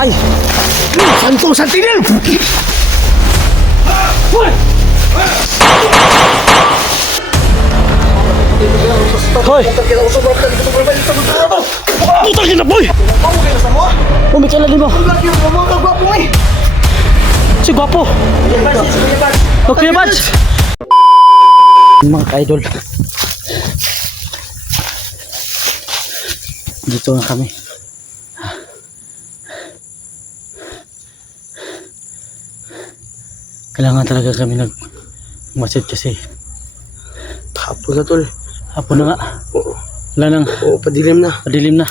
Ay! Santong Santinel! Hoy! Putang ina, boy! Umikala din mo! Si Gwapo! Okay, Bats! Mga ka-idol, dito na kami. Kailangan talaga kami nag-masid kasi Hapon na tol. hapon na nga. Wala nang Oo, padilim na. madilim na.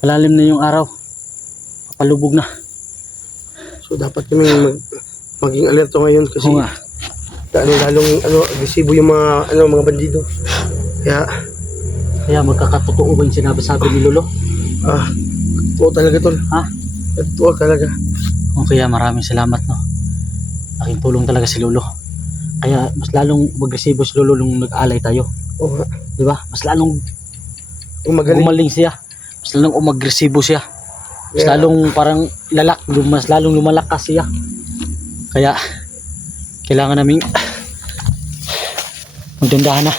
Malalim na yung araw. Papalubog na. So dapat kami maging alerto ngayon kasi Oo nga. lalong agresibo yung mga bandido. Kaya magkakatotoo ba yung sinabi-sabi ni Lolo? Oo talaga tol. Ha? Oo talaga. O kaya maraming salamat, no. Laking tulong talaga si Lolo. Kaya mas lalong agresibo si Lolo nung nag-alay tayo. Oo nga. Di ba? Mas lalong Magaling. gumaling siya. Mas lalong umagresibo siya. Mas Yeah. lalong parang mas lalong lumalakas siya. Kaya kailangan naming magdandahan na.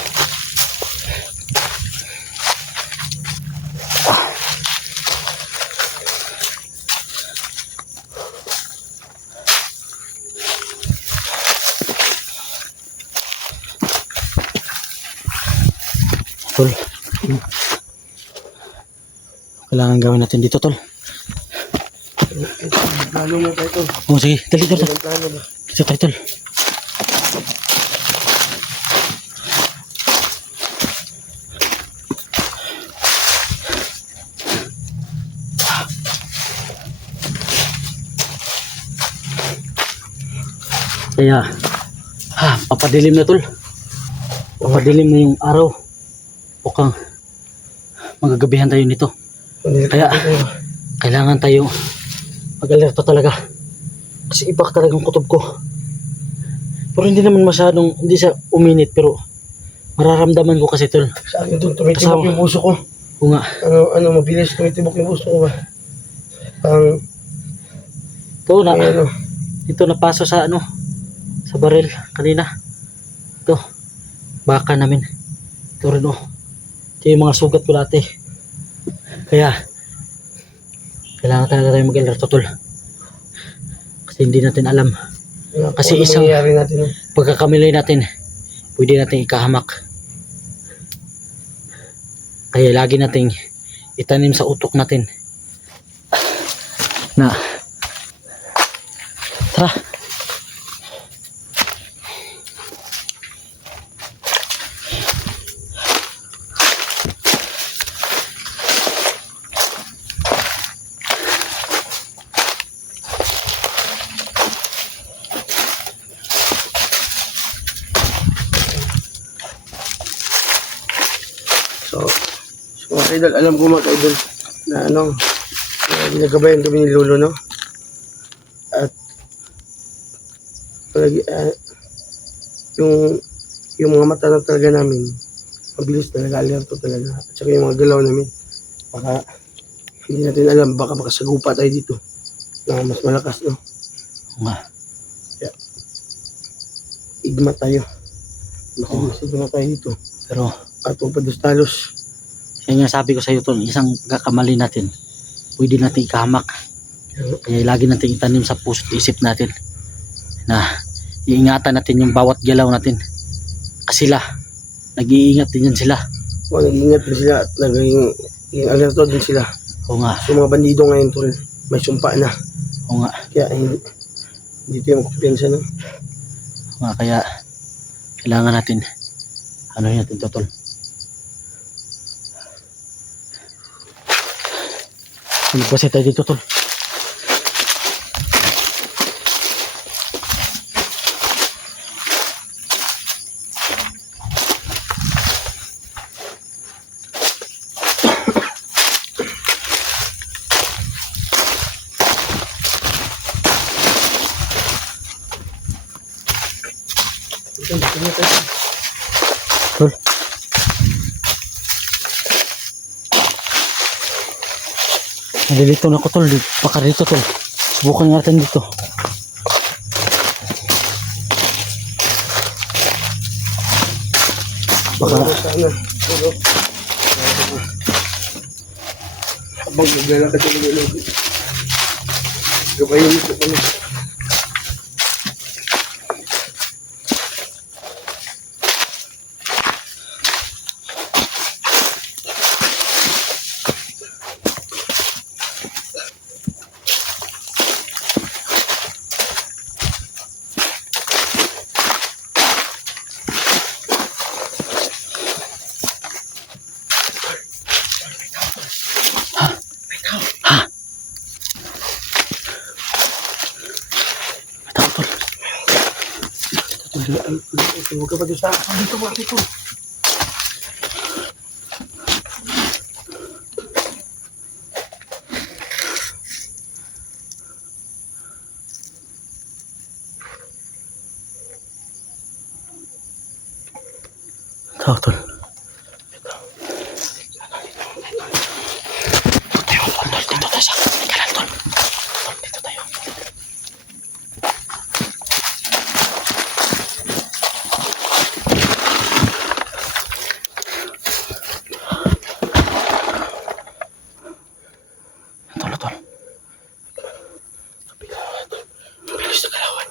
Tol, kailangan gawin natin dito, tol. Plano mo tayo tol. Oh, sige, dali, tol. Ang plano ba? Dito tayo, tol. Kaya, papadilim na, tol. Papadilim na yung araw. Bukang magagabihan tayo nito. Kaya, kailangan tayo mag-alerto talaga. Kasi ibak talagang kutob ko. Pero hindi naman masyadong, hindi siya uminit, pero mararamdaman ko kasi, tol. Sa akin tol, tumitibok yung puso ko. Oo nga. Mabilis tumitibok yung puso ko ba? Parang, Ito na, may ito napaso sa sa baril kanina. Ito, baka namin. Ito rin, oh. Ito yung mga sugat ko dati. Kaya, kailangan talaga tayo mag-alerto, tol. Kasi hindi natin alam. Kasi ano isang mangyayari natin. pagkakamili natin, pwede natin ikahamak. Kaya lagi nating itanim sa utok natin na tara. So mga idol, alam ko mga idol na ginagabayan kami ni Lolo, no? At yung mga mata na talaga namin, mabilis talaga, alerto talaga. At saka yung mga galaw namin, baka hindi natin alam, baka makasagupa tayo dito na mas malakas, no? Oo nga. Igma tayo. Igma tayo dito. Pero At upados-talos. yan nga sabi ko sa iyo, tol, isang kakamali natin, pwede natin ikahamak. Kaya lagi natin itanim sa puso't isip natin na iingatan natin yung bawat galaw natin. Kasi sila, nag-iingat din yan sila. Nag-ingat din sila at naging alerto din sila. Oo nga, So mga bandido ngayon tol, may sumpa na. oo nga, Kaya hindi tayo magkumpiyansa, no? oo nga. Kaya kailangan natin natin to, tol. Magpasay tayo dito, tol. Nalilito na ko tol. Baka dito tol. Subukan natin dito. Baka Sana. Pero, habang gagala ka sa mga gabayin ko pa na. tao tol. Huwag ka pa doon sa akin. Dito ba? Dito. Tao tol. Dito tayo sa kanan tol. Dito tayo. Tol tol. Bilis na kalawan.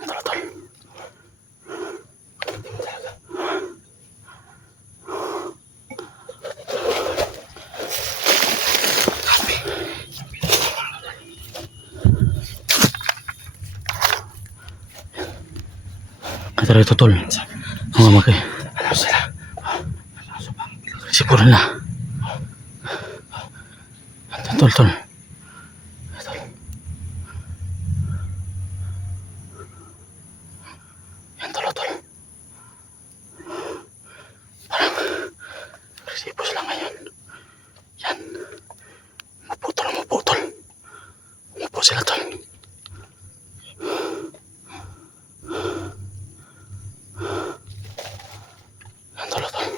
Tol tol. Kata ito tol. Mga magay. Ano sila? Siguro na. Tol tol. Tol. Yan tol tol. Parang resipos lang ngayon. Yan. Maputol. Umupo sila tol. Yan tol tol. Tol.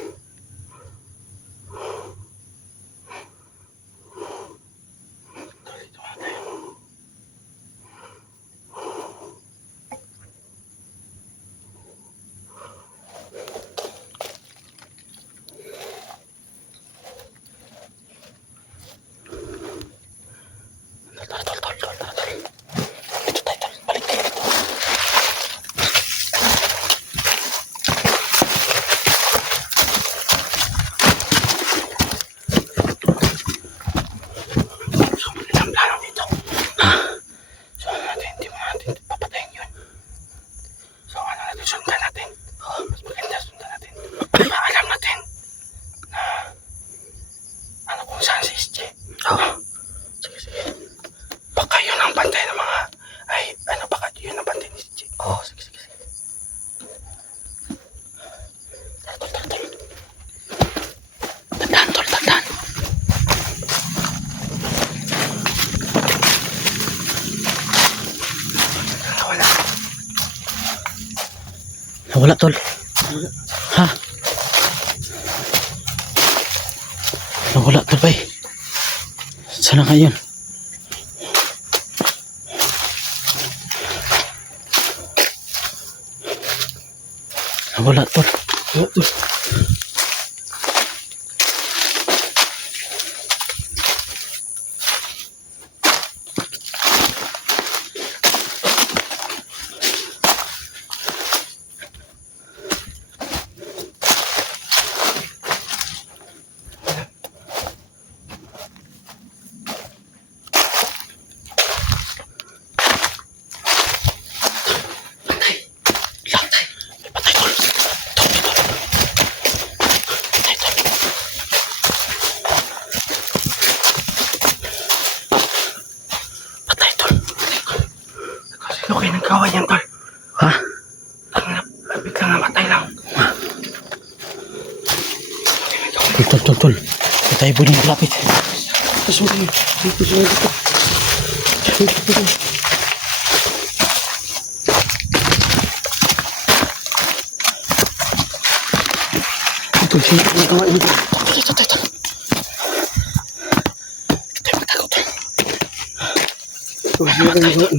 Dito tayo tol. Balik tayo dito. So, ang plano dito. So, hindi mo natin papatayin yun. So, sundan natin. Mas maganda sundan natin. Para alam natin na kung saan si SJ. Sige. Baka yun ang bantay ng mga baka yun ang bantay ni SJ. Sige. Tol. Tandaan. Nawala tol. Ha? Nawala tol bay. Sana ngayon. Nawala tol. Patay tol. Tol. Hindi tayo pwedeng maglapit. Sunod mo. Dito, sunod dito. Dito. Tol, sunod mo gawa dito. Ito. Ito tayo magtakot. Tol, sunod mo gawa.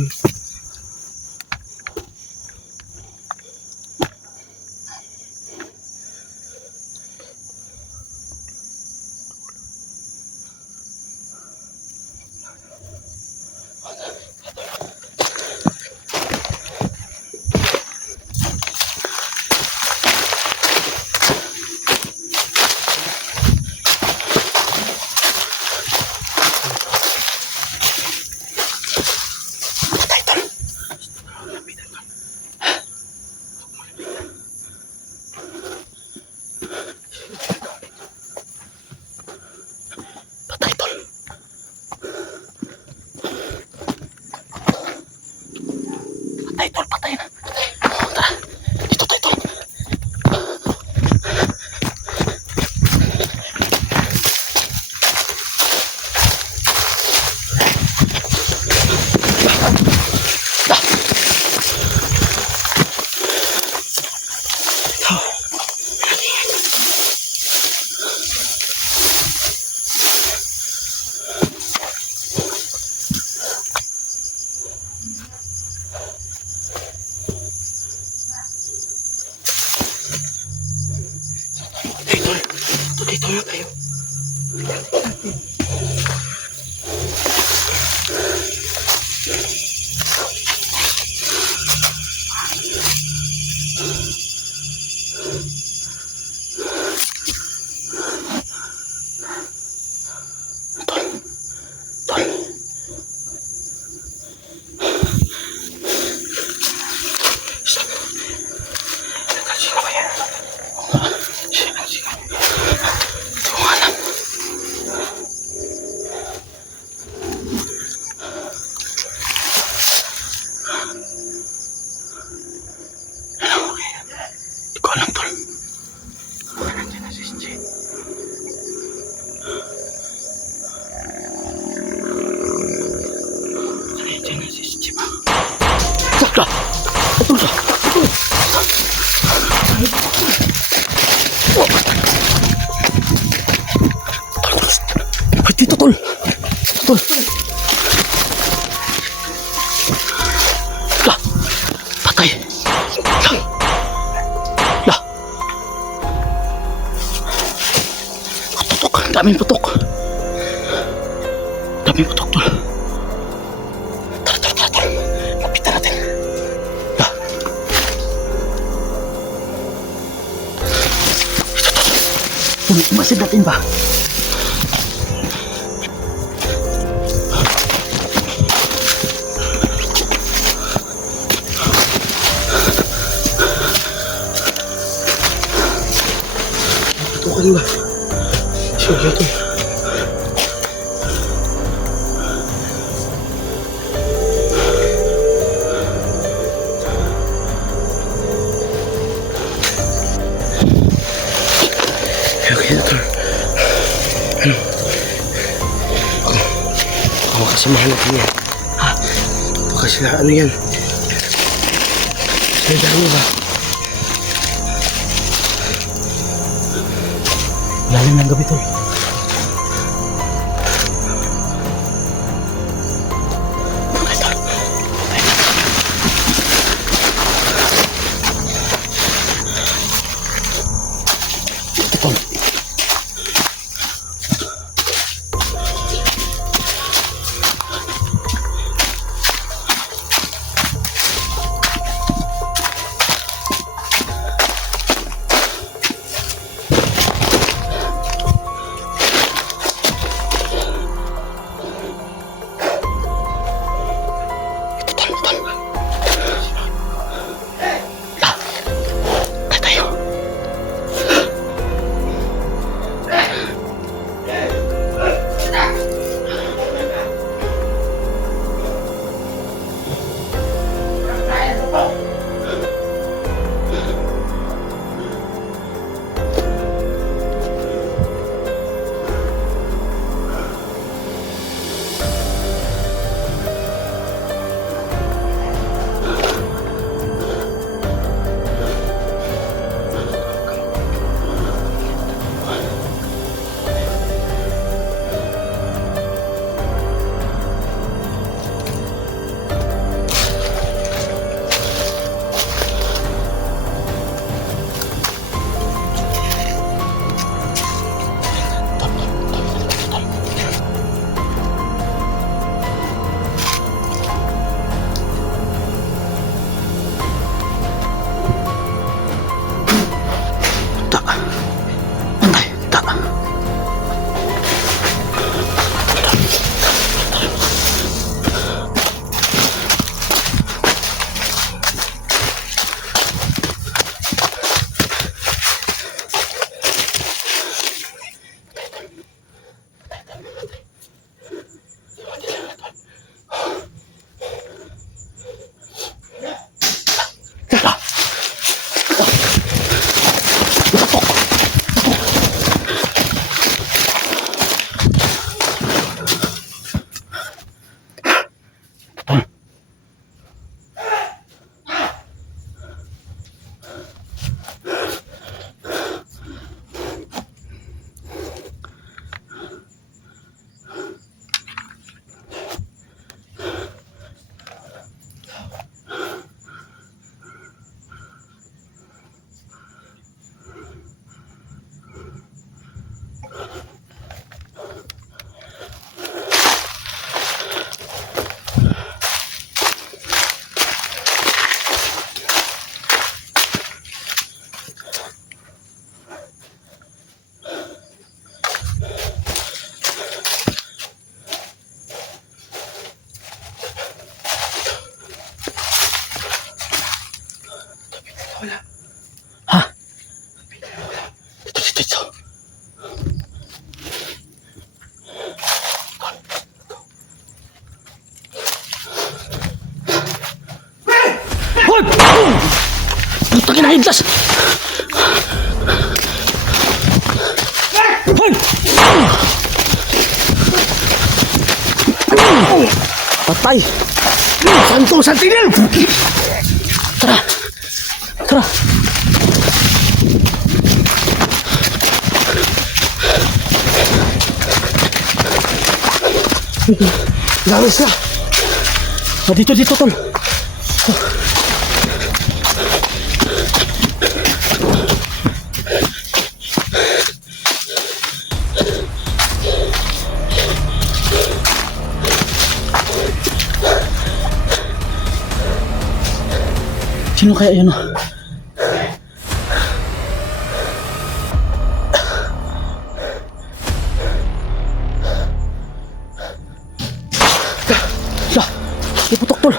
Patay, Tol. Patay na. Tara. Dito tayo, Tol. Dito na tayo. Ay, dito, Tol. Tol. Lah. Patay. Lah. Putok. Daming putok. Daming putok, Tol. Tara, Tol. Lapitan natin. Lah. Ito, Tol. Umasid natin ba? Tukan ba? Sige ito. Okay ito. Ano? Baka kasamahan natin yan. Ha? Baka sila ano yan? Sila dami ba? Lalim ng gabi, Tol. Okay, Tol. Ito, Tol. Ha? Dito. Hoy! Putang ina, higlas! Hoy! Patay! Santo Santinel! Tara! Tara! Dami sila! Dito, tol! Sino kaya yun? Lah, iputok tol.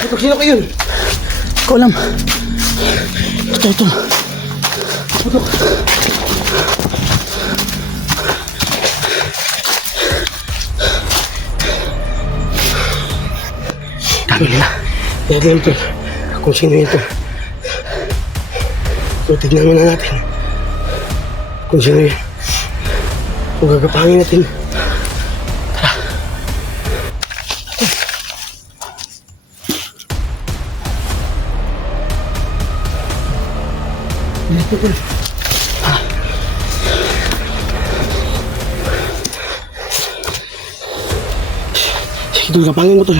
Ito, sino kayo yun? Ko alam. Ito. Iputok. Dami nila. Dahil ito. Kung sino ito. So, tignan muna natin. Kung sino yun. Kung gagapangin natin. Tara. Dito, tol. Sige, tol. Gapangin mo, tol.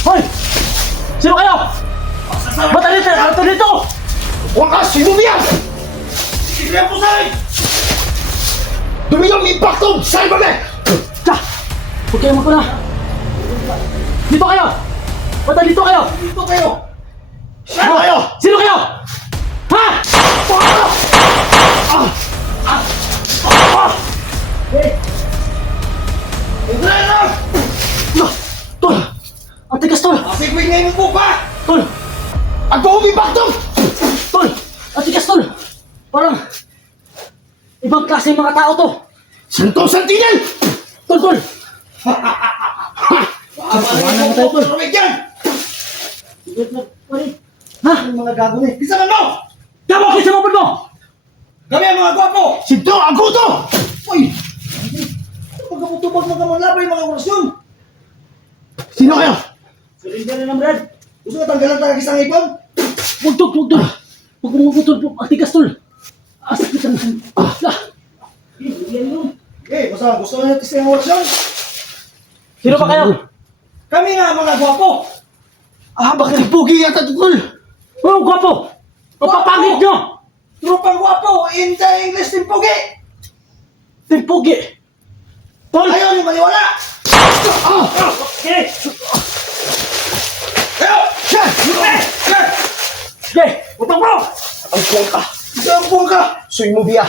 Hoy! Sino kayo? Ba't alito dito? Wakas! Sino ba yan? Sige po sa'yo! Dumiyong impacto! Saan ba ba? Huwag kayo magkuna. Dito kayo! Ba't alito kayo? Dito kayo! Sino kayo? Sino kayo? Ha? Tol! Ang tigas, tol! Asigwin ngayon mo po ba? Tol! Ang buong impacto! Tol! Ang tigas, tol! Parang ibang klase yung mga tao to! Santo Santinel! Tol! Wala mo tayo po! Ha? Ang mga gago na eh! Bisaman mo! Tama ko sa mapod mo! Kami ang mga gwapo! Sinto! Aguto! Uy! Pagkaputupag mga malabay mga orasyon! Sino kayo? Surrender na naman, Brad! Gusto ka tanggalan talaga isang ipon? Huwag tol! Huwag mo tol! Ang tigas, tol! Sakit ang... Yan yun! Basta gusto nyo natin sa orasyon? Sino ba kayo? Kami nga mga gwapo! Bakit pugi yata tukol? Oh, gwapo! Papapangit nyo! Tropang gwapo! In the English din pugi! Timpugi! Tol! Ayaw niyo maniwala! Okay! Sige! Utang mo! Ang buwang ka! Ang buwang ka! Suy mo biya!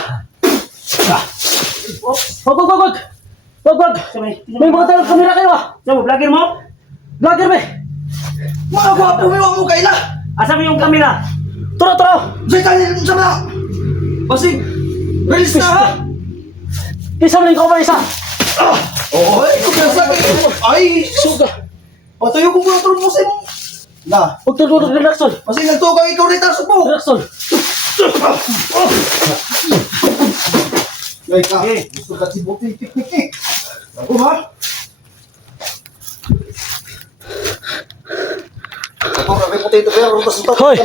Wag! May mga talang kamera kayo ah! Saan mo? Vlogger mo? Vlogger be! Mga gwapo, may mo kaila. Asa mo yung kamera? Turo, turo! Say tayo sa mga. Basig. Release na ha. Isa mo yung cover, isa! Oo, ay, ay, suga. Patayo ko muna turbusin mo. Na, Huwag tutulog ng Raxol! kasi nagtugaw ikaw rin taso po. Raxol! Ay ka, gusto ka si Buti, tik. Ako ha? Ako, kami puti ito, pero gusto ito. Hoy!